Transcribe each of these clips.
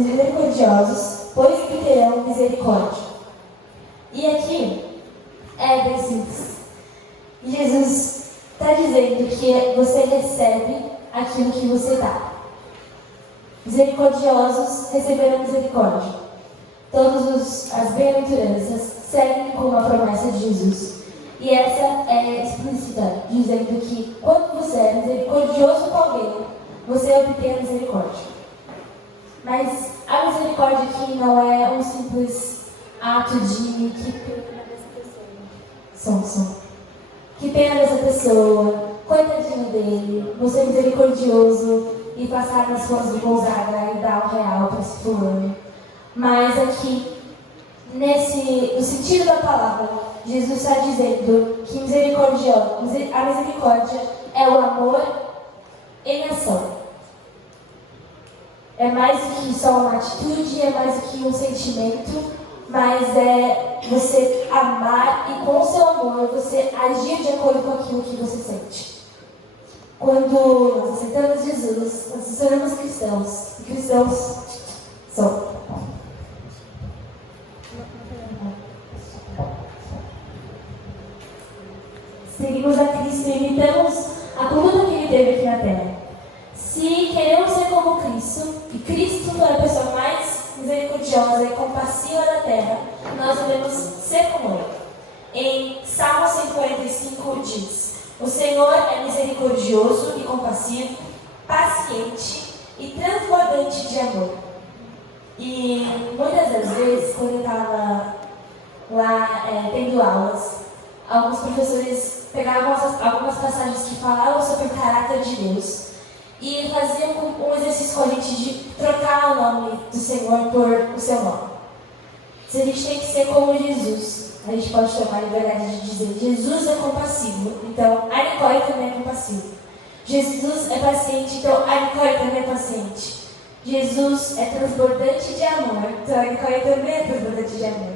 misericordiosos, pois obterão misericórdia. E aqui é bem simples. Jesus está dizendo que você recebe aquilo que você dá. Misericordiosos receberão misericórdia. Todas as bem-aventuranças seguem com a promessa de Jesus. E essa é explícita, dizendo que quando você é misericordioso com alguém, você obtém a misericórdia. Mas a misericórdia aqui não é um simples ato de que pena dessa pessoa. Que pena dessa pessoa, coitadinho dele, você é misericordioso e passar nas suas de Gonzaga e dar R$1 para esse fulano. Mas aqui, no sentido da palavra, Jesus está dizendo que a misericórdia é o amor em ação. É mais do que só uma atitude, é mais do que um sentimento, mas é você amar e com o seu amor você agir de acordo com aquilo que você sente. Quando nós aceitamos Jesus, nós nos tornamos cristãos. E cristãos são. Seguimos a Cristo e imitamos a conduta que ele teve aqui na terra. Se queremos ser como Cristo, e Cristo foi a pessoa mais misericordiosa e compassiva da terra, nós devemos ser como ele. Em Salmo 145 diz: o Senhor é misericordioso e compassivo, paciente e transbordante de amor. E muitas das vezes, quando eu estava lá tendo aulas, alguns professores pegavam algumas passagens que falavam sobre o caráter de Deus e faziam um exercício com a gente de trocar o nome do Senhor por o seu nome. Se a gente tem que ser como Jesus, a gente pode tomar a liberdade de dizer: Jesus é compassivo, então a Nicole também é compassiva. Jesus é paciente, então a Nicole também é paciente. Jesus é transbordante de amor, então a Nicole também é transbordante de amor.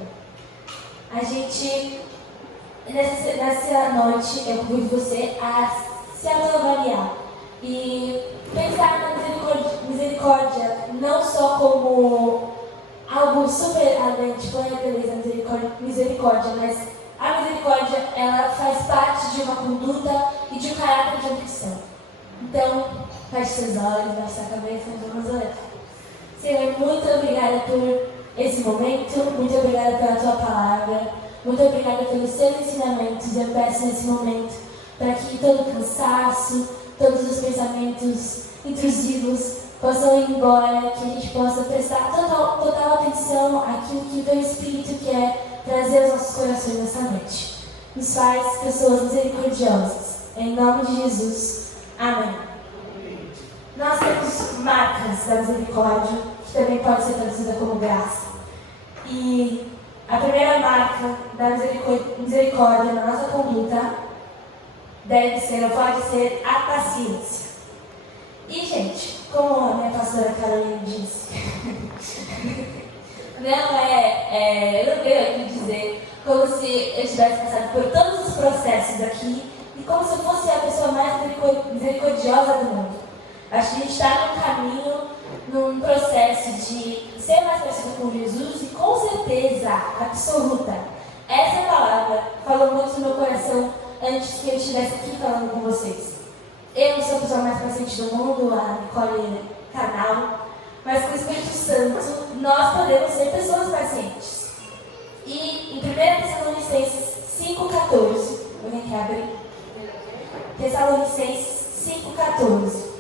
A gente, nessa noite, eu convido você a se autoavaliar e pensar na misericórdia não só como algo super além, tipo, beleza, misericórdia, mas a misericórdia, ela faz parte de uma conduta e de um caráter de um cristão. Então, feche seus olhos, baixe a cabeça e vamos orar. Senhor, muito obrigada por esse momento, muito obrigada pela tua palavra, muito obrigada pelos teus ensinamentos. Eu peço nesse momento para que todo cansaço, todos os pensamentos intrusivos possam ir embora, que a gente possa prestar total atenção àquilo que o teu Espírito quer trazer aos nossos corações nessa noite. Nos faz pessoas misericordiosas. Em nome de Jesus. Amém. Nós temos marcas da misericórdia, que também pode ser traduzida como graça. E a primeira marca da misericórdia na nossa conduta deve ser, ou pode ser, a paciência. E, gente, como a minha pastora Carolina disse, eu não venho aqui dizer como se eu tivesse passado por todos os processos aqui e como se eu fosse a pessoa mais misericordiosa do mundo. Acho que a gente está num caminho, num processo de ser mais parecido com Jesus e, com certeza absoluta, essa palavra falou muito no meu coração antes que eu estivesse aqui falando com vocês. Eu não sou a pessoa mais paciente do mundo, a Nicole Canal, mas com o Espírito Santo nós podemos ser pessoas pacientes. E em 1 Tessalonicenses 5,14, alguém quer abrir? Tessalonicenses 5,14.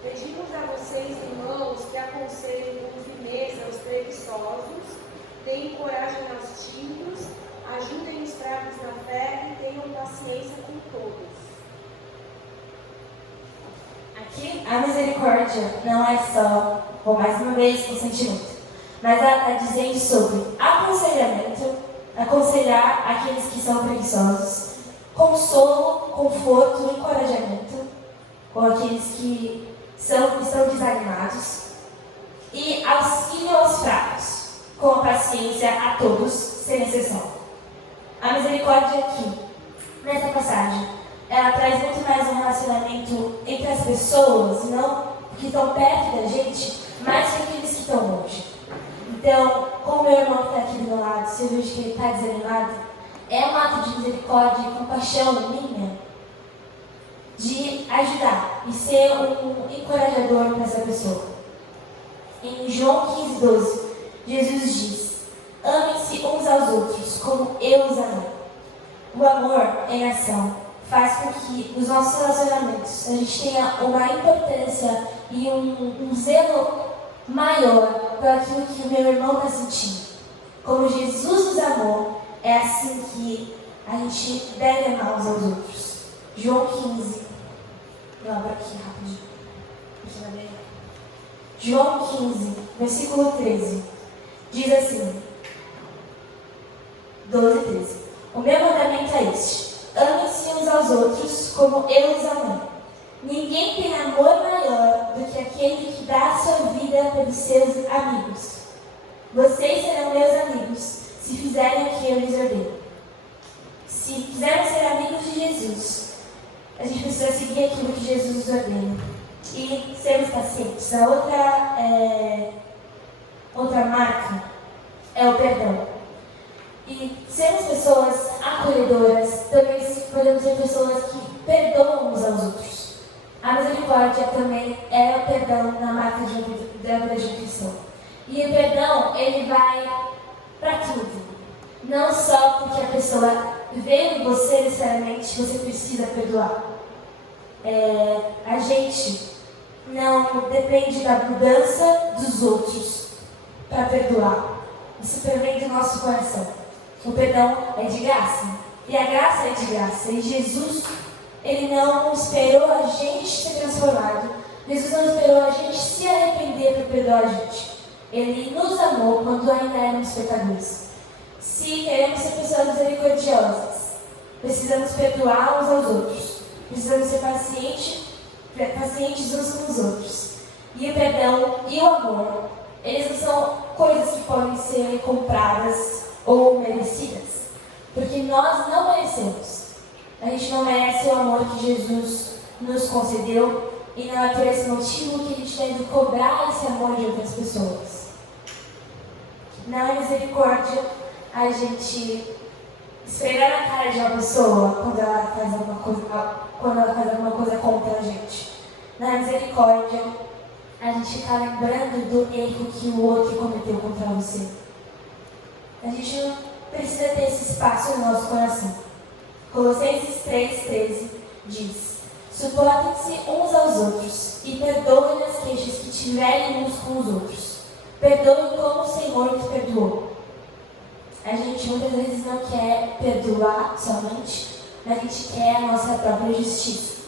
Pedimos a vocês, irmãos, que aconselhem com firmeza os preguiçosos, deem coragem aos tímidos, ajudem os fracos na fé e tenham paciência com todos. Aqui, a misericórdia não é só, ou mais uma vez, o sentimento, mas ela está dizendo sobre aconselhamento, aconselhar aqueles que são preguiçosos, consolo, conforto, encorajamento com aqueles que estão desanimados e auxílio aos fracos. com paciência a todos, sem exceção. A misericórdia aqui, nessa passagem, ela traz muito mais um relacionamento entre as pessoas, não que estão perto da gente, mas com aqueles que estão longe. Então, como meu irmão que está aqui do meu lado, se eu vejo que ele está desanimado, é um ato de misericórdia e compaixão minha de ajudar e ser um encorajador para essa pessoa. Em João 15:12, Jesus diz: amem-se uns aos outros como eu os amei. O amor em ação faz com que os nossos relacionamentos a gente tenha uma importância e um zelo maior para aquilo que o meu irmão está sentindo. Como Jesus nos amou, é assim que a gente deve amar uns aos outros. João 15. Eu abro aqui rapidinho. João 15, versículo 13. Diz assim: 12 e 13. O meu mandamento é este: amem-se uns aos outros como eu os amei. Ninguém tem amor maior do que aquele que dá a sua vida pelos seus amigos. Vocês serão meus amigos se fizerem o que eu lhes ordeno. Se quisermos ser amigos de Jesus, a gente precisa seguir aquilo que Jesus nos ordena. E sermos pacientes. A outra marca é o perdão. E sermos pessoas acolhedoras, também podemos ser pessoas que perdoam uns aos outros. A misericórdia também é o perdão na marca da vida de um cristão. E o perdão, ele vai para tudo. Não só porque a pessoa veio em você necessariamente, você precisa perdoar. A gente não depende da mudança dos outros para perdoar. Isso provém do nosso coração. O perdão é de graça. E a graça é de graça. E Jesus, ele não esperou a gente ser transformado. Jesus não esperou a gente se arrepender para perdoar a gente. Ele nos amou quando ainda éramos pecadores. Se queremos ser pessoas misericordiosas, precisamos perdoar uns aos outros. Precisamos ser pacientes uns com os outros. E o perdão e o amor, eles não são coisas que podem ser compradas ou merecidas. Porque nós não merecemos. A gente não merece o amor que Jesus nos concedeu. E não é por esse motivo que a gente deve cobrar esse amor de outras pessoas. Na misericórdia, a gente esfregar na cara de uma pessoa quando ela faz alguma coisa contra a gente. Na misericórdia, a gente fica lembrando do erro que o outro cometeu contra você. A gente não precisa ter esse espaço no nosso coração. Colossenses 3,13 diz: suportem-se uns aos outros e perdoem as queixas que tiverem uns com os outros. Perdoem como o Senhor os perdoou. A gente muitas vezes não quer perdoar somente, mas a gente quer a nossa própria justiça.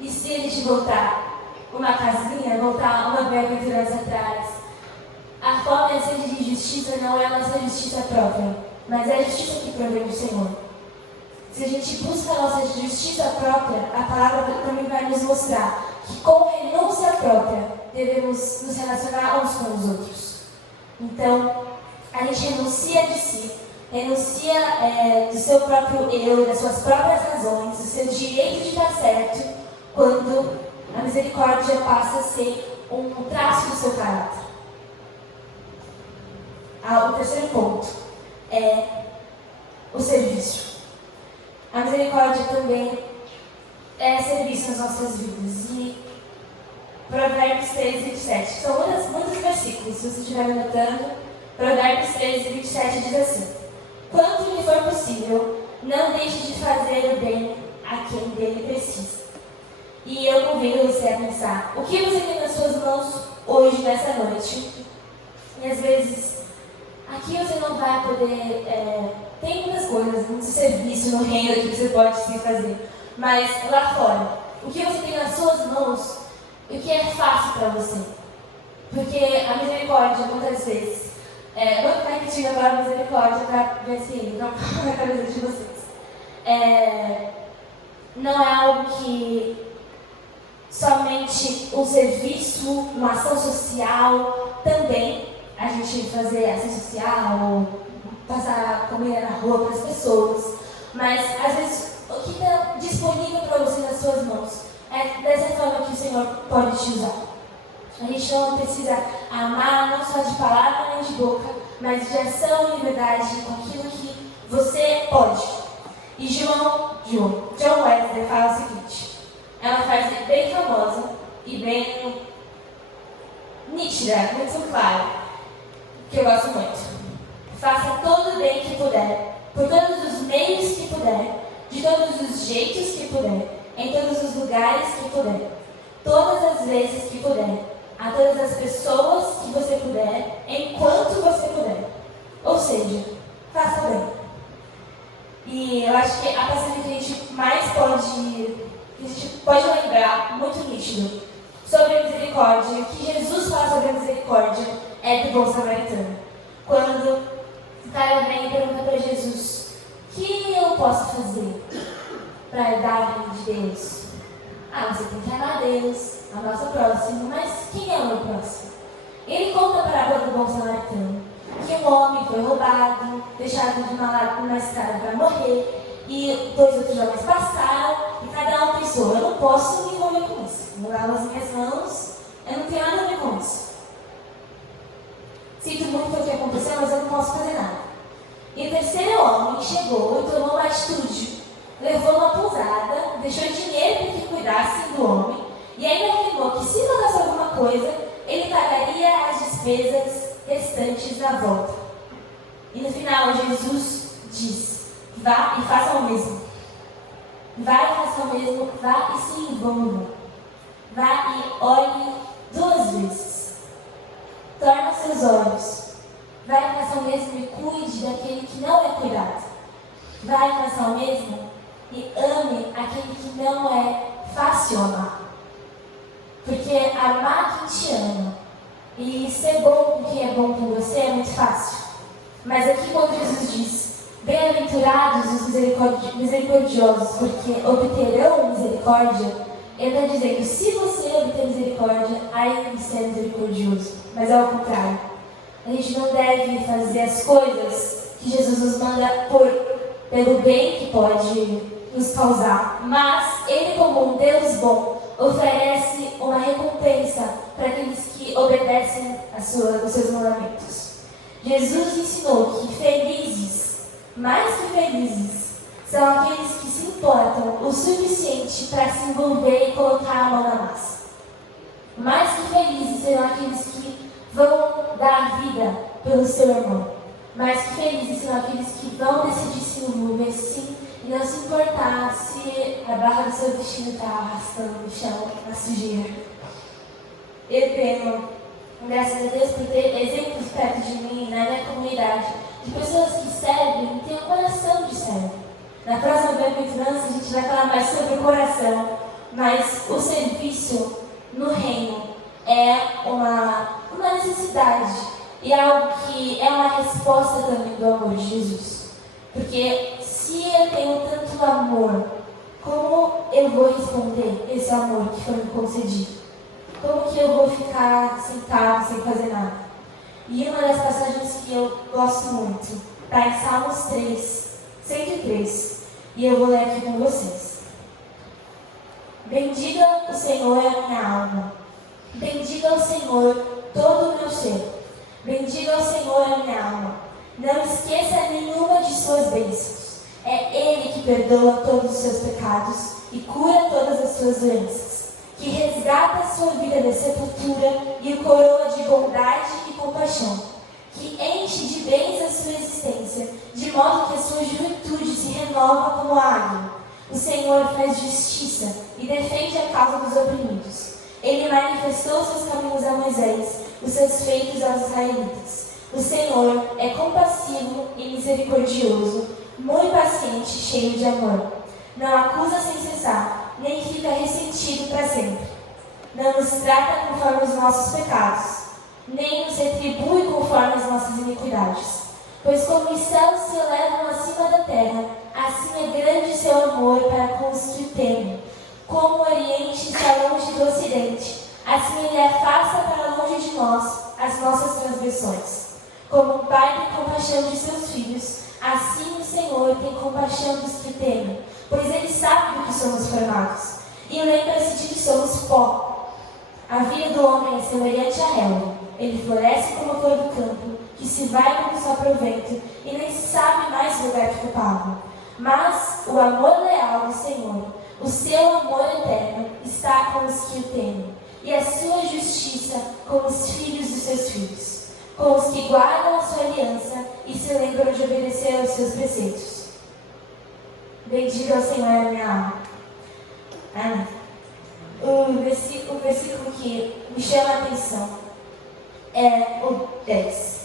E se a gente voltar uma casinha, voltar uma bem-aventurança atrás, a forma de ser de justiça não é a nossa justiça própria, mas é a justiça que provém do Senhor. Se a gente busca a nossa justiça própria, a palavra também vai nos mostrar que com renúncia própria devemos nos relacionar uns com os outros. Então, a gente renuncia de si, renuncia do seu próprio eu, das suas próprias razões, do seu direito de estar certo, quando a misericórdia passa a ser um traço do seu caráter. O terceiro ponto é o serviço. A misericórdia também é serviço nas nossas vidas. E Provérbios 13, 27. São muitos versículos, se você estiver anotando. Provérbios 13, 27 diz assim: quanto lhe for possível, não deixe de fazer o bem a quem dele precisa. E eu convido você a pensar: o que você tem nas suas mãos hoje, nessa noite? E às vezes, aqui você não vai poder... tem muitas coisas, muito serviço no reino que você pode sim fazer. Mas lá fora, o que você tem nas suas mãos, o que é fácil para você? Porque a misericórdia, muitas vezes, vou ficar repetindo agora a misericórdia para ver se não fica na cabeça de vocês. Não é algo que somente um serviço, uma ação social, também a gente fazer ação social ou passar comida na rua para as pessoas. Mas, às vezes, o que está disponível para você nas suas mãos é dessa forma que o Senhor pode te usar. A gente não precisa amar não só de palavra nem de boca, mas de ação e verdade com aquilo que você pode. E John Wesley fala o seguinte, é uma frase bem famosa e bem nítida, muito clara, que eu gosto muito. Faça todo o bem que puder, por todos os meios que puder, de todos os jeitos que puder, em todos os lugares que puder, todas as vezes que puder, a todas as pessoas que você puder, enquanto você puder. Ou seja, faça bem. E eu acho que a passagem que a gente mais pode lembrar, muito nítido, sobre a misericórdia, o que Jesus fala sobre a misericórdia é do bom samaritano. Quando o cara vem e pergunta para Jesus, o que eu posso fazer para herdar a vida de Deus? Você tem que amar a Deus, a nosso próximo, mas quem é o meu próximo? Ele conta a parábola do bom samaritano, que um homem foi roubado, deixado de uma estrada para morrer, e 2 outros homens passaram, e cada um pensou, eu não posso me envolver com isso. Vou lavar as minhas mãos, eu não tenho nada a ver com isso. Sinto muito pelo que aconteceu, mas eu não posso fazer nada. E o terceiro homem chegou e tomou uma atitude. Levou uma pousada, deixou dinheiro para que cuidassem do homem, e ainda afirmou que se faltasse alguma coisa, ele pagaria as despesas restantes da volta. E no final, Jesus diz, vá e faça o mesmo. Vá e faça o mesmo, vá e se envolva. Vá e olhe 2 vezes. Torna seus olhos. Vá e faça o mesmo e cuide daquele que não é cuidado. Vá e faça o mesmo e ame aquele que não é fácil amar. Porque amar quem te ama e ser bom com quem é bom com você é muito fácil. Mas aqui quando Jesus diz, bem-aventurados os misericordiosos, porque obterão misericórdia, ele está dizendo, se você obter misericórdia, aí você é misericordioso. Mas é o contrário. A gente não deve fazer as coisas que Jesus nos manda pelo bem que pode nos causar. Mas Ele, como um Deus bom, oferece uma recompensa para aqueles que obedecem os seus mandamentos. Jesus ensinou que felizes, mais que felizes, são aqueles que se importam o suficiente para se envolver e colocar a mão na massa. Mais que felizes serão aqueles que vão dar vida pelo seu irmão. Mais que felizes serão aqueles que vão decidir se envolver sim e não se importar se a barra do seu vestido está arrastando no chão, na sujeira. Eu tenho, graças a Deus, por ter exemplos perto de mim, na minha comunidade, de pessoas que servem e têm um coração de servo. Na próxima bem-aventurança a gente vai falar mais sobre o coração, mas o serviço no reino é uma necessidade e algo que é uma resposta também do amor de Jesus. Porque se eu tenho tanto amor, como eu vou responder esse amor que foi me concedido? Como que eu vou ficar sentado sem fazer nada? E uma das passagens que eu gosto muito está em Salmos 103, e eu vou ler aqui com vocês. Bendiga o Senhor a minha alma. Bendiga o Senhor todo o meu ser. Bendiga o Senhor a minha alma. Não esqueça nenhuma de suas bênçãos. É Ele que perdoa todos os seus pecados e cura todas as suas doenças, que resgata a sua vida da sepultura e o coroa de bondade e compaixão, que enche de bens a sua existência, de modo que a sua juventude se renova como a águia. O Senhor faz justiça e defende a causa dos oprimidos. Ele manifestou seus caminhos a Moisés, os seus feitos aos israelitas. O Senhor é compassivo e misericordioso, muito paciente, cheio de amor. Não acusa sem cessar, nem fica ressentido para sempre. Não nos trata conforme os nossos pecados, nem nos retribui conforme as nossas iniquidades. Pois como os céus se elevam acima da terra, assim é grande seu amor para com os que o temem. Como o Oriente está longe do Ocidente, assim Ele afasta para longe de nós as nossas transgressões. Como um pai tem compaixão de seus filhos, assim o Senhor tem compaixão dos que temem, pois Ele sabe do que somos formados, e lembra-se de que somos pó. A vida do homem é semelhante a relva. Ele floresce como a flor do campo, que se vai como sopra o vento, e nem se sabe mais o lugar que ocupava. Mas o amor leal do Senhor, o seu amor eterno, está com os que o temem, e a sua justiça com os filhos dos seus filhos, com os que guardam a sua aliança e se lembram de obedecer aos seus preceitos. Bendiga ao Senhor a minha alma. Amém. O versículo que me chama a atenção é o 10.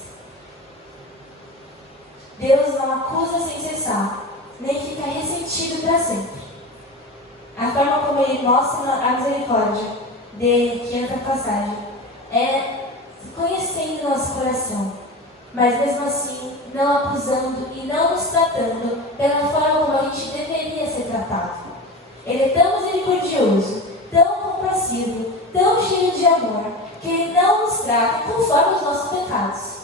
Deus não acusa sem cessar, nem fica ressentido para sempre. A forma como Ele mostra a misericórdia dele, aqui nessa passagem, é conhecendo nosso coração, mas mesmo assim não acusando e não nos tratando pela forma como a gente deveria ser tratado. Ele é tão misericordioso, tão compassivo, tão cheio de amor, que Ele não nos trata conforme os nossos pecados.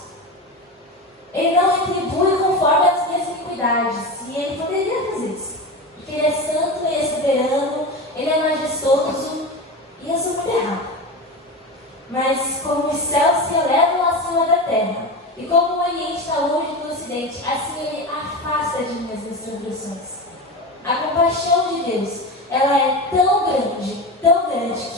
Ele não retribui conforme as minhas iniquidades, e Ele poderia fazer isso, porque Ele é santo, Ele é soberano, Ele é majestoso, e eu sou muito errado. Mas como os céus se elevam acima da terra, e como o Oriente está longe do Ocidente, assim Ele afasta de mim as minhas transgressões. A compaixão de Deus, ela é tão grande,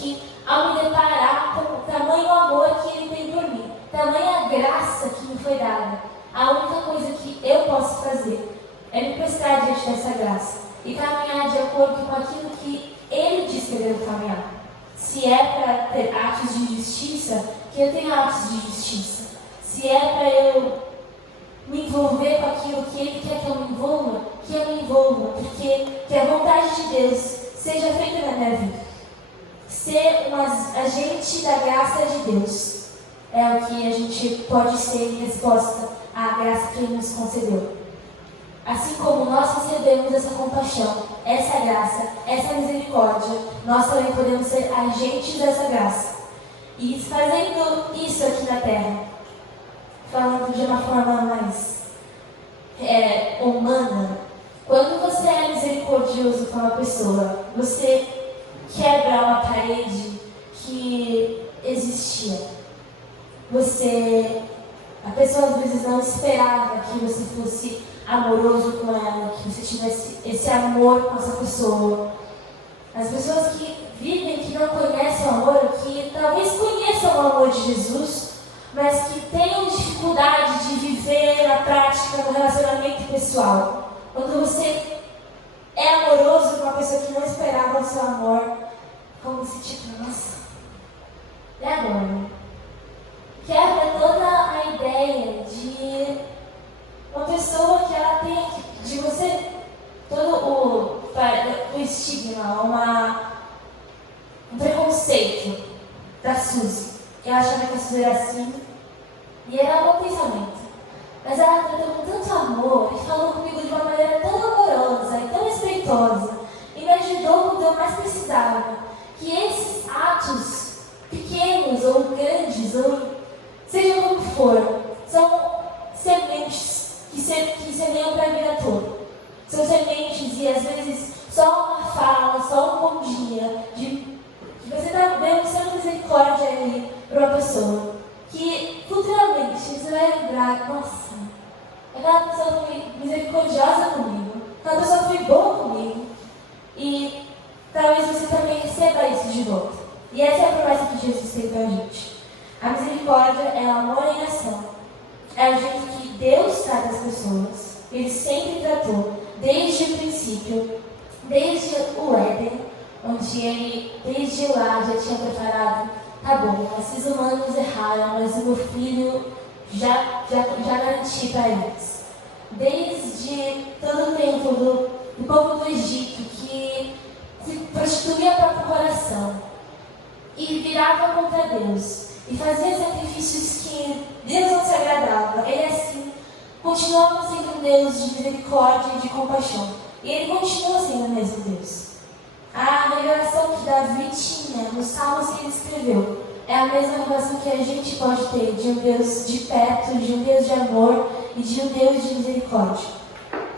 que ao me deparar com o tamanho amor que Ele tem por mim, tamanha graça que me foi dada, a única coisa que eu posso fazer é me prestar diante dessa graça e caminhar de acordo com aquilo que Ele diz que eu devo caminhar. Se é para ter atos de justiça, que eu tenha atos de justiça. Se é para eu me envolver com aquilo que Ele quer que eu me envolva, porque que a vontade de Deus seja feita na minha vida. Ser um agente da graça de Deus é o que a gente pode ser em resposta à graça que Ele nos concedeu. Assim como nós recebemos essa compaixão, essa graça, essa misericórdia, nós também podemos ser agentes dessa graça. E fazendo isso aqui na Terra, falando de uma forma mais humana, quando você é misericordioso com uma pessoa, você quebra uma parede que existia. A pessoa às vezes não esperava que você fosse amoroso com ela, que você tivesse esse amor com essa pessoa. As pessoas que vivem, que não conhecem o amor, que talvez conheçam o amor de Jesus, mas que tenham dificuldade de viver na prática no relacionamento pessoal. Quando você é amoroso com uma pessoa que não esperava o seu amor, como se tipo, nossa, é agora. Quebra toda a ideia de uma pessoa que ela tem de você, todo o estigma, um preconceito da Suzy. Eu achava que a Suzy era assim, e era um bom pensamento. Mas ela tratou com tanto amor e falou comigo de uma maneira tão amorosa e tão respeitosa, e me ajudou quando eu mais precisava. Que esses atos pequenos ou grandes, ou seja como for, são sementes que semeiam para a vida toda. São sementes e às vezes só uma fala, só um bom dia, de você está demonstrando misericórdia ali para uma pessoa. Que futuramente você vai lembrar, nossa, aquela pessoa foi misericordiosa comigo, aquela pessoa foi boa comigo. E talvez você também receba isso de volta. E essa é a promessa que Jesus tem para a gente. A misericórdia é o amor em ação. É o jeito que Deus trata as pessoas. Ele sempre tratou, desde o princípio, desde o Éden, onde Ele, desde lá, já tinha preparado, tá bom, esses humanos erraram, mas o meu filho já garanti para eles. Desde todo o tempo do povo do Egito, que se prostituía o próprio coração e virava contra Deus e fazia sacrifícios que Deus não se agradava. Ele assim continuava sendo um Deus de misericórdia e de compaixão, e Ele continua sendo o mesmo Deus. A revelação que Davi tinha nos salmos que ele escreveu é a mesma relação que a gente pode ter de um Deus de perto, de um Deus de amor e de um Deus de misericórdia.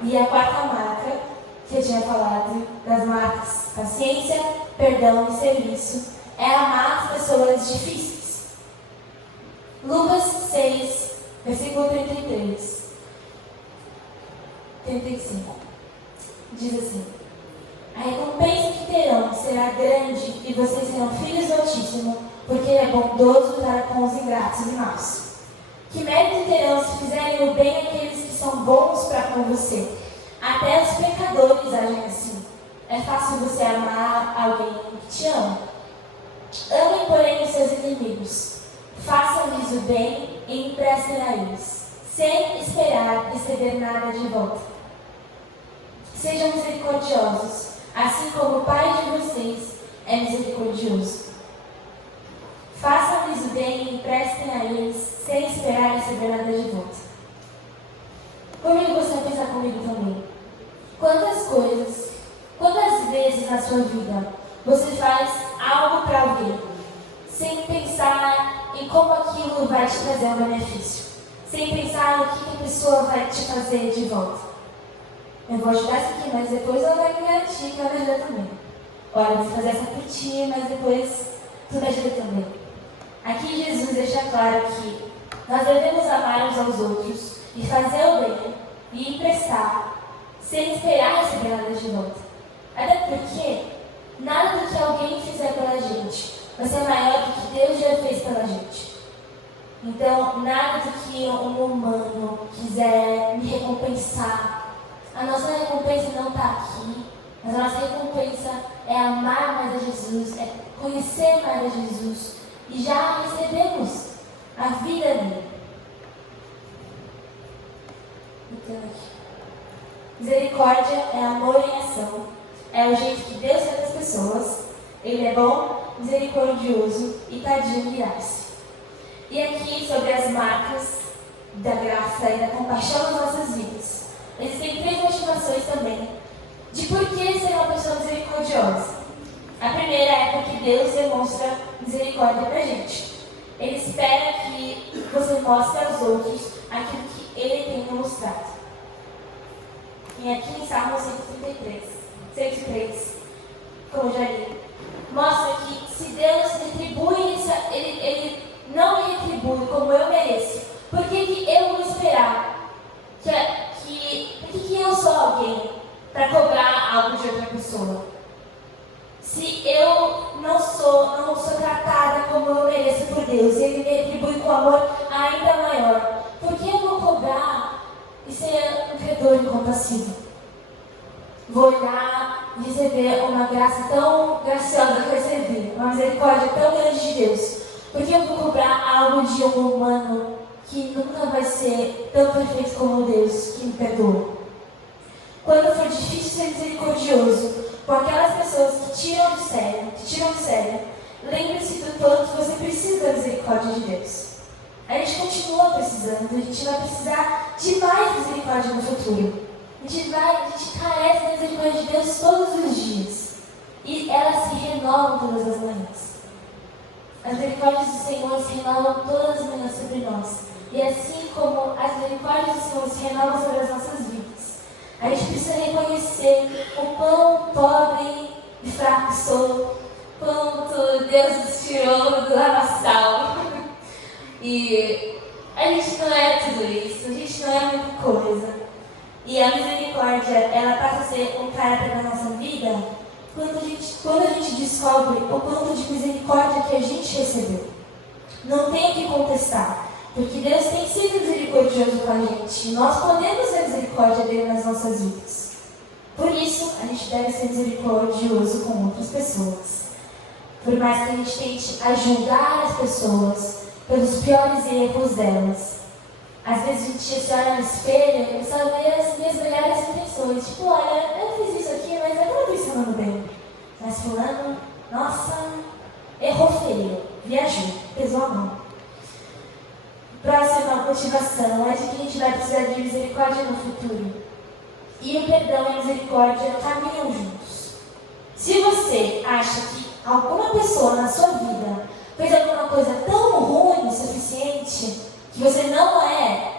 E a quarta marca, que eu tinha falado, das marcas paciência, perdão e serviço, é amar as pessoas difíceis. Lucas 6, versículo 35, diz assim: a recompensa que terão será grande e vocês serão filhos do Altíssimo, porque ele é bondoso para com os ingratos e maus. Que mérito terão se fizerem o bem àqueles que são bons para com você? Até os pecadores agem assim. É fácil você amar alguém que te ama. Amem, porém, os seus inimigos. Façam-lhes o bem e emprestem a eles, sem esperar receber nada de volta. Sejam misericordiosos, assim como o Pai de vocês é misericordioso. Façam-lhes o bem e emprestem a eles, sem esperar receber nada de volta. Comigo você vai pensar comigo também. Quantas vezes na sua vida você faz algo para alguém, sem pensar em como aquilo vai te trazer um benefício, sem pensar no que a pessoa vai te fazer de volta? Eu vou ajudar isso aqui, mas depois ela vai me garantir que ela vai ajudar também. Olha, eu vou fazer essa por ti, mas depois tu vai ajudar também. Aqui Jesus deixa claro que nós devemos amar uns aos outros e fazer o bem e emprestar, sem esperar receber nada de volta. Até porque nada do que alguém fizer pela gente vai ser maior do que Deus já fez pela gente. Então, nada do que um humano quiser me recompensar. A nossa recompensa não está aqui, mas a nossa recompensa é amar mais a Jesus, é conhecer mais a Jesus. E já recebemos a vida dele. Então, aqui. Misericórdia é amor em ação. É o jeito que Deus trata as pessoas. Ele é bom, misericordioso e tardio em irar-se. E aqui, sobre as marcas da graça e da compaixão nas nossas vidas. Existem 3 motivações também de por que ser uma pessoa misericordiosa. A primeira é porque Deus demonstra misericórdia pra gente. Ele espera que você mostre aos outros aquilo que Ele tem mostrado. E aqui em Salmo 103, como eu já li, mostra que se Deus retribui, Ele não me retribui como eu mereço. Por que eu vou esperar? Por que eu sou alguém para cobrar algo de outra pessoa? Se eu não sou tratada como eu mereço por Deus e Ele me retribui com amor ainda maior, por que eu vou cobrar e ser um credor incompassivo? Vou olhar e receber uma graça tão graciosa que eu recebi, uma misericórdia tão grande de Deus. Por que eu vou cobrar algo de um humano que nunca vai ser tão perfeito como Deus que me perdoa? Quando for difícil ser misericordioso com aquelas pessoas que tiram do sério, lembre-se do quanto você precisa da misericórdia de Deus. A gente continua precisando, a gente vai precisar de mais misericórdia no futuro. A gente carece da misericórdia de Deus todos os dias. E elas se renovam todas as manhãs. As misericórdias do Senhor se renovam todas as manhãs sobre nós. E assim como as misericórdias do Senhor se renovam sobre as nossas vidas, a gente precisa reconhecer o quão pobre e fraco sou, quanto Deus nos tirou do lamaçal. E a gente não é tudo isso, a gente não é muita coisa. E a misericórdia, ela passa a ser um caráter da nossa vida quando a gente descobre o quanto de misericórdia que a gente recebeu. Não tem o que contestar. Porque Deus tem sido misericordioso com a gente. E nós podemos ver a misericórdia dele nas nossas vidas. Por isso, a gente deve ser misericordioso com outras pessoas. Por mais que a gente tente ajudar as pessoas pelos piores erros delas. Às vezes a gente se olha no espelho e só vê as minhas melhores intenções. Tipo, olha, eu fiz isso aqui, mas eu não estou ensinando bem. Mas fulano, nossa, errou feio. Viajou, pesou a mão. Próxima motivação é de que a gente vai precisar de misericórdia no futuro. E o perdão e a misericórdia caminham juntos. Se você acha que alguma pessoa na sua vida fez alguma coisa tão ruim o suficiente que você não é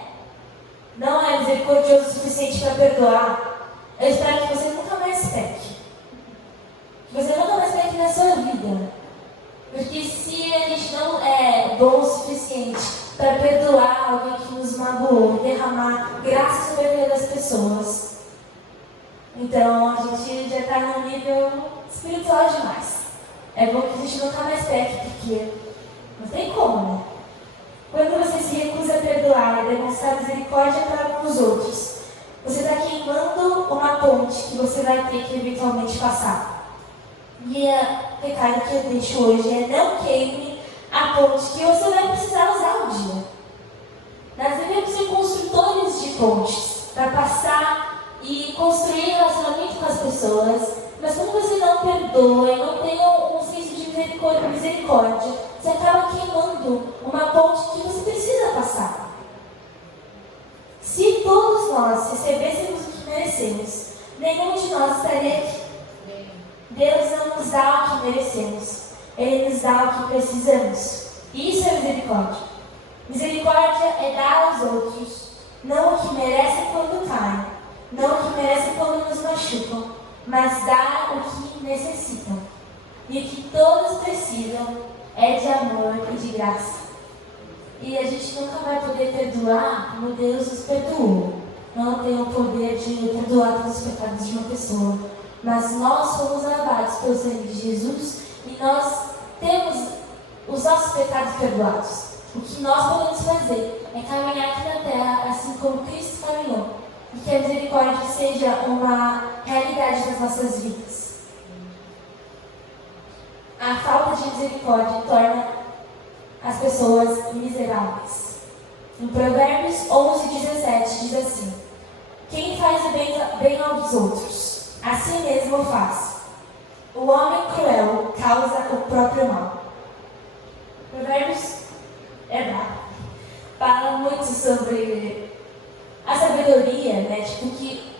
misericordioso o suficiente para perdoar, eu espero que você nunca mais peque. Que você nunca mais peque na sua vida. Porque se a gente não é bom o suficiente para perdoar alguém que nos magoou, derramar graça sobre a vida das pessoas, então a gente já está num nível espiritual demais. É bom que a gente nunca mais peque, porque não tem como, né? Quando você se recusa a perdoar e demonstrar misericórdia para os outros, você está queimando uma ponte que você vai ter que eventualmente passar. E o recado que eu deixo hoje é: não queime a ponte que você vai precisar usar um dia. Nós devemos ser construtores de pontes para passar e construir relacionamento com as pessoas, mas quando você não perdoa e não tem um senso de misericórdia, você acaba queimando uma ponte que você precisa passar. Se todos nós recebêssemos o que merecemos, nenhum de nós estaria aqui. Deus não nos dá o que merecemos, Ele nos dá o que precisamos. Isso é misericórdia. Misericórdia é dar aos outros, não o que merecem quando caem, não o que merecem quando nos machucam, mas dar o que necessitam. E o que todos precisam é de amor e de graça. E a gente nunca vai poder perdoar como Deus nos perdoou. Não tem o poder de perdoar todos os pecados de uma pessoa. Mas nós somos lavados pelo sangue de Jesus e nós temos os nossos pecados perdoados. O que nós podemos fazer é caminhar aqui na terra assim como Cristo caminhou. E que a misericórdia seja uma realidade das nossas vidas. A falta de misericórdia torna as pessoas miseráveis. Em Provérbios 11:17 diz assim: quem faz o bem aos outros, a si mesmo o faz. O homem cruel causa o próprio mal. Provérbios é bravo. Fala muito sobre a sabedoria, né? Tipo que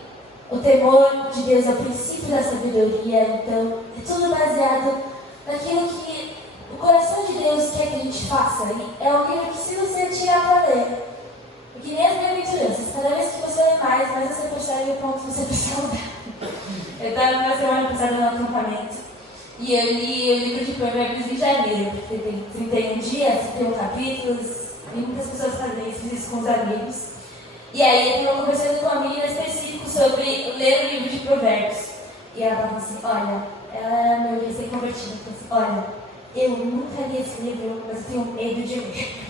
o temor de Deus é o princípio da sabedoria. Então, é tudo baseado naquilo que o coração de Deus quer que a gente faça. E é um livro que, se você tirar para ler, porque nem as bem-aventuranças, cada vez que você lê mais você percebe o ponto que você precisa mudar. Eu estava na semana passada no acampamento e eu li o livro de Provérbios em janeiro, porque tem 31 dias, 31 capítulos, e muitas pessoas fazem isso, fiz isso com os amigos. E aí eu estava conversando com uma menina específica sobre ler o livro de Provérbios. E ela falou assim: olha, ela era meu recém-convertida, falou assim: olha, eu nunca li esse livro, mas eu tenho medo de ler.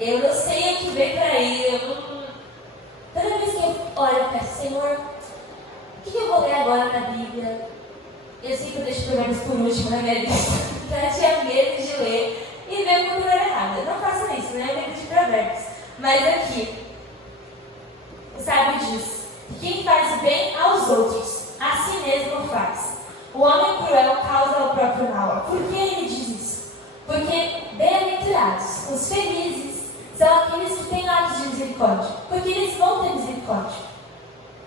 Eu não sei o que vem por aí, toda vez que eu olho, eu peço: Senhor, o que eu vou ler agora na Bíblia? Eu sei que eu deixo Provérbios por último na minha lista, então eu tinha medo de ler e ver como era errado. Eu não faço isso, né? Eu lembro de Provérbios. Mas aqui, o sábio diz: quem faz bem aos outros, a si mesmo faz. O homem cruel causa o próprio mal. Por que ele diz isso? Porque bem-aventurados, os felizes, são aqueles que têm atos de misericórdia, porque eles vão ter misericórdia.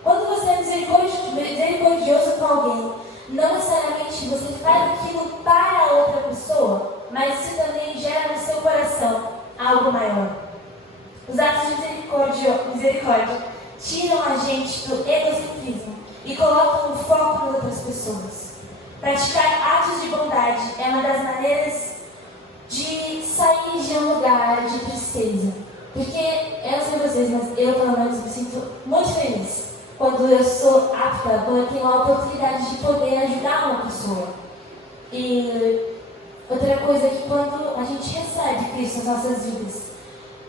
Quando você é misericordioso com alguém, não necessariamente você faz aquilo para a outra pessoa, mas isso também gera no seu coração algo maior. Os atos de misericórdia tiram a gente do egocentrismo e colocam o foco nas outras pessoas. Praticar atos de bondade é uma das maneiras de sair de um lugar de tristeza. Porque, eu não sei vocês, mas eu pelo menos me sinto muito feliz quando eu sou apta, quando eu tenho a oportunidade de poder ajudar uma pessoa. E outra coisa é que quando a gente recebe Cristo nas nossas vidas,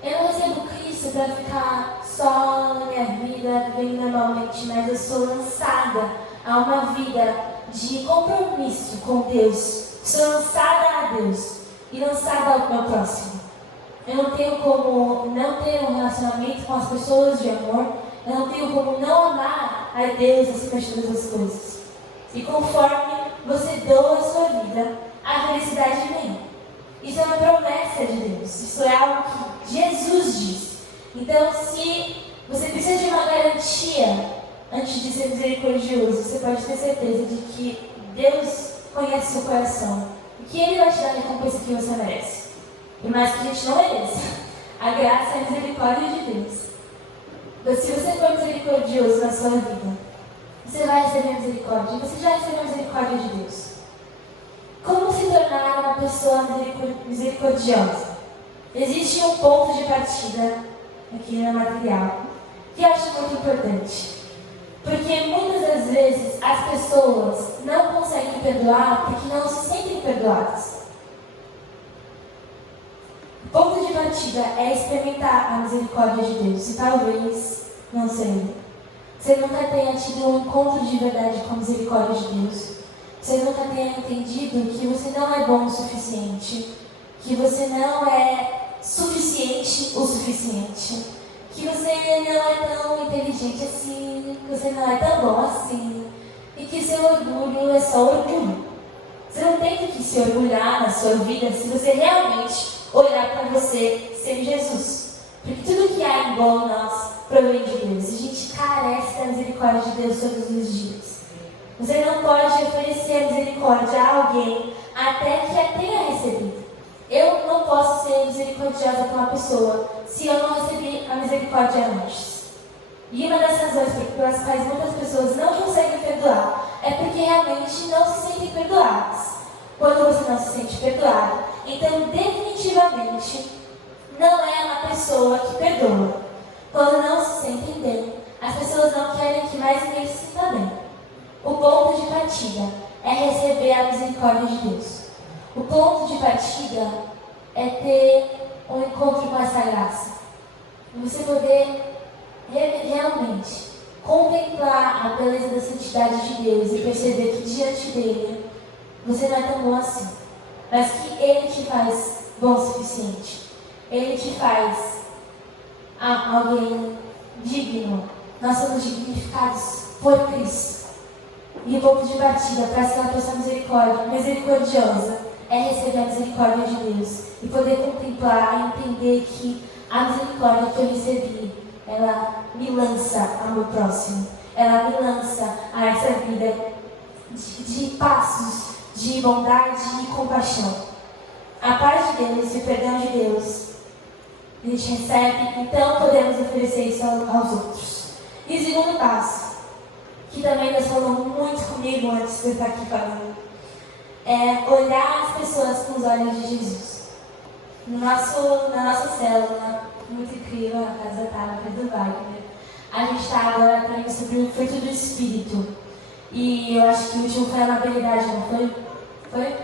eu não recebo Cristo para ficar só na minha vida, vivendo normalmente, mas eu sou lançada a uma vida de compromisso com Deus. Sou lançada a Deus e lançada ao meu próximo. Eu não tenho como não ter um relacionamento com as pessoas de amor. Eu não tenho como não amar a Deus acima de todas as coisas. E conforme você doa a sua vida, a felicidade vem. Isso é uma promessa de Deus. Isso é algo que Jesus diz. Então, se você precisa de uma garantia antes de ser misericordioso, você pode ter certeza de que Deus conhece seu coração e que Ele vai te dar a recompensa que você merece. Por mais que a gente não mereça, a graça e a misericórdia de Deus. Mas se você for misericordioso na sua vida, você vai receber a misericórdia. Você já recebeu a misericórdia de Deus. Como se tornar uma pessoa misericordiosa? Existe um ponto de partida aqui no material que eu acho muito importante. Porque muitas das vezes as pessoas não conseguem perdoar porque não se sentem perdoadas. O ponto de partida é experimentar a misericórdia de Deus. E talvez não seja. Você nunca tenha tido um encontro de verdade com a misericórdia de Deus. Você nunca tenha entendido que você não é bom o suficiente. Que você não é suficiente o suficiente. Que você não é tão inteligente assim. Que você não é tão bom assim. E que seu orgulho é só orgulho. Você não tem que se orgulhar na sua vida se você realmente olhar para você sem Jesus. Porque tudo que há em bom em nós provém de Deus. E a gente carece da misericórdia de Deus todos os dias. Você não pode oferecer a misericórdia a alguém até que a tenha recebido. Eu não posso ser misericordiosa com uma pessoa se eu não recebi a misericórdia antes. E uma das razões pelas quais muitas pessoas não conseguem perdoar é porque realmente não se sentem perdoadas. Quando você não se sente perdoado, então definitivamente não é uma pessoa que perdoa. Quando não se sentem bem, as pessoas não querem que mais ninguém se sinta bem. O ponto de partida é receber a misericórdia de Deus. O ponto de partida é ter um encontro com essa graça. Você poder realmente contemplar a beleza da santidade de Deus e perceber que diante dele você não é tão bom assim, mas que Ele te faz bom o suficiente. Ele te faz alguém digno. Nós somos dignificados por Cristo. E o ponto de partida para ser uma pessoa misericordiosa é receber a misericórdia de Deus e poder contemplar e entender que a misericórdia que eu recebi, ela me lança ao meu próximo. Ela me lança a essa vida de passos de bondade e compaixão. A paz de Deus e o perdão de Deus a gente recebe, então podemos oferecer isso aos outros. E o segundo passo, que também Deus falou muito comigo antes de eu estar aqui falando, é olhar as pessoas com os olhos de Jesus. Na nossa célula, muito incrível, na casa da Tana, do Wagner, a gente está agora aprendendo sobre o fruto do Espírito. E eu acho que o último foi a amabilidade, não foi? Foi?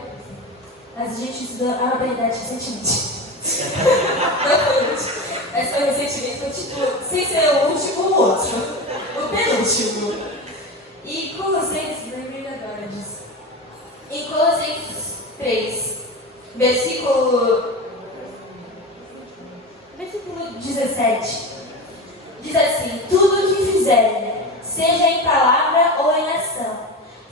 Mas a gente estudou a amabilidade recentemente. Não foi o último. Mas foi recentemente, foi tipo, sem ser o último, o outro. O penúltimo. E Colossenses, lembrei agora disso. Em Colossenses 3, versículo 17, diz assim: tudo o que fizerem, seja em palavra ou em ação,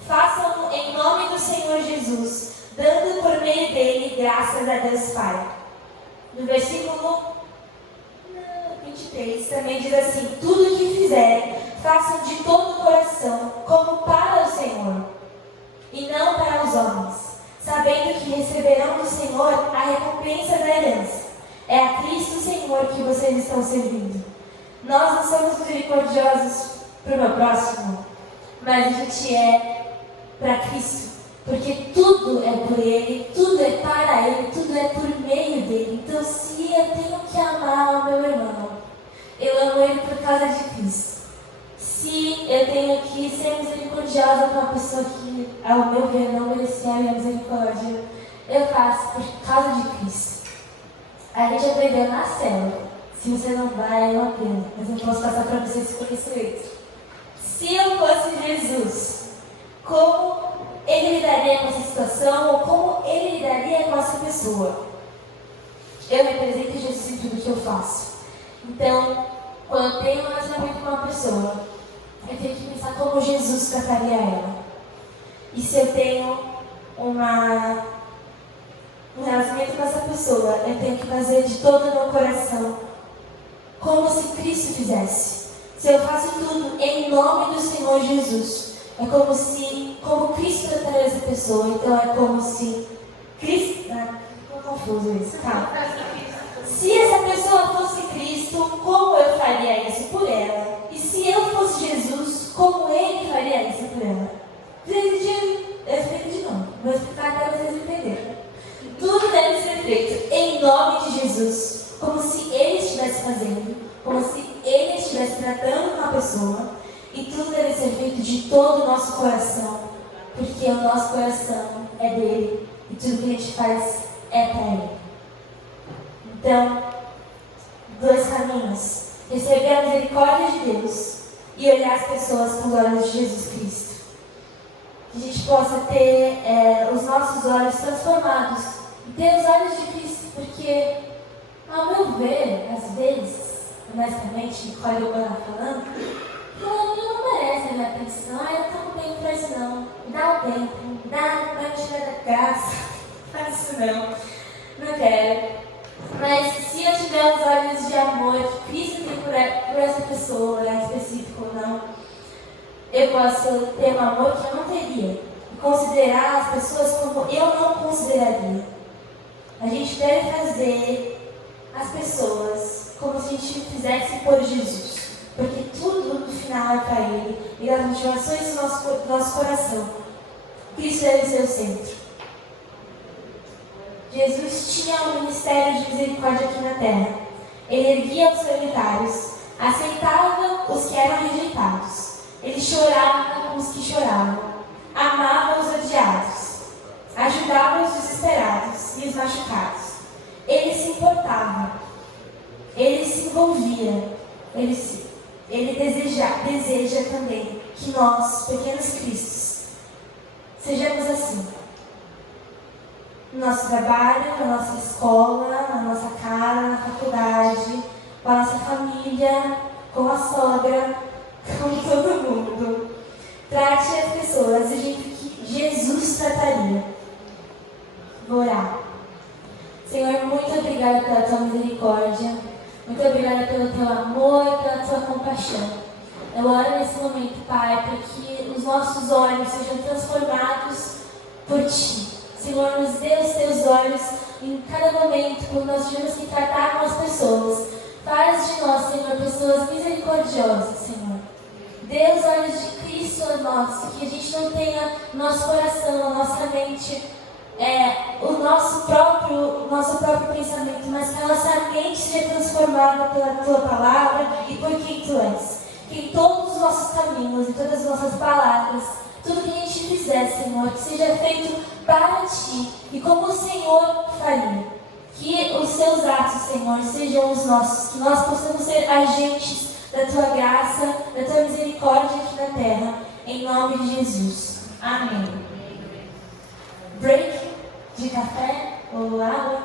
façam-no em nome do Senhor Jesus, dando por meio dele graças a Deus Pai. No versículo 23 também diz assim: tudo o que fizerem, façam de todo o coração, como para o Senhor, e não para os homens, sabendo que receberão do Senhor a recompensa da herança. É a Cristo Senhor que vocês estão servindo. Nós não somos misericordiosos para o meu próximo, mas a gente é para Cristo, porque tudo é por Ele, tudo é para Ele, tudo é por meio dele. Então, se eu tenho que amar o meu irmão, eu amo ele por causa de Cristo. Se eu tenho que ser misericordiosa com uma pessoa que, ao meu ver, não merecia a minha misericórdia, eu faço por causa de Cristo. A gente aprendeu na célula. Se você não vai, é uma pena, mas eu posso passar para você esse conhecimento. Se eu fosse Jesus, como ele lidaria com essa situação, ou como ele lidaria com essa pessoa? Eu represento Jesus em tudo que eu faço. Então, quando eu tenho um relacionamento com uma pessoa, eu tenho que pensar como Jesus trataria ela. E se eu tenho um relacionamento com essa pessoa, eu tenho que fazer de todo o meu coração, como se Cristo fizesse. Se eu faço tudo em nome do Senhor Jesus, é como Cristo trataria essa pessoa. Então é como se Cristo. Ficou confuso isso, tá? Se essa pessoa fosse Cristo, como eu faria isso por ela? E se eu fosse Jesus, como ele faria isso por ela? Eu explico de novo. Vou explicar até vocês entenderem. Tudo deve ser feito em nome de Jesus, como se ele estivesse fazendo, como se ele estivesse tratando com a pessoa. E tudo deve ser feito de todo o nosso coração, porque o nosso coração é dele e tudo que a gente faz é para ele. Então, 2 caminhos: receber a misericórdia de Deus e olhar as pessoas com os olhos de Jesus Cristo. Que a gente possa ter os nossos olhos transformados e ter os olhos de Cristo, porque, ao meu ver, às vezes, honestamente, Nicole eu estava falando, fulano não merece a minha atenção, eu não estou bem para isso não, me dá um tempo, me dá tirar da graça, não faz isso não quero. Mas se eu tiver os olhos de amor que Cristo tem por essa pessoa em específico ou não, eu posso ter um amor que eu não teria e considerar as pessoas como eu não consideraria. A gente deve fazer as pessoas como se a gente fizesse por Jesus, porque tudo no final é para Ele e as motivações do nosso coração. Cristo deve ser o centro. Jesus tinha um ministério de misericórdia aqui na terra. Ele erguia os solitários, aceitava os que eram rejeitados. Ele chorava com os que choravam, amava os odiados, ajudava os desesperados e os machucados. Ele se importava, ele se envolvia, ele deseja também que nós, pequenos cristos, sejamos assim. No nosso trabalho, na nossa escola, na nossa casa, na faculdade, com a nossa família, com a sogra, com todo mundo. Trate as pessoas do jeito que Jesus trataria. Vou orar. Senhor, muito obrigada pela tua misericórdia. Muito obrigada pelo teu amor e pela tua compaixão. Eu oro nesse momento, Pai, para que os nossos olhos sejam transformados por ti. Senhor, nos dê os teus olhos em cada momento, quando nós tivermos que tratar com as pessoas. Faz de nós, Senhor, pessoas misericordiosas, Senhor. Dê os olhos de Cristo a nós, que a gente não tenha no nosso coração, na nossa mente, o nosso próprio pensamento, mas que a nossa mente seja transformada pela tua palavra e por quem tu és. Que em todos os nossos caminhos, em todas as nossas palavras, tudo que a gente fizer, Senhor, que seja feito para ti e como o Senhor faria. Que os seus atos, Senhor, sejam os nossos, que nós possamos ser agentes da tua graça, da tua misericórdia aqui na terra, em nome de Jesus. Amém. Break de café ou água?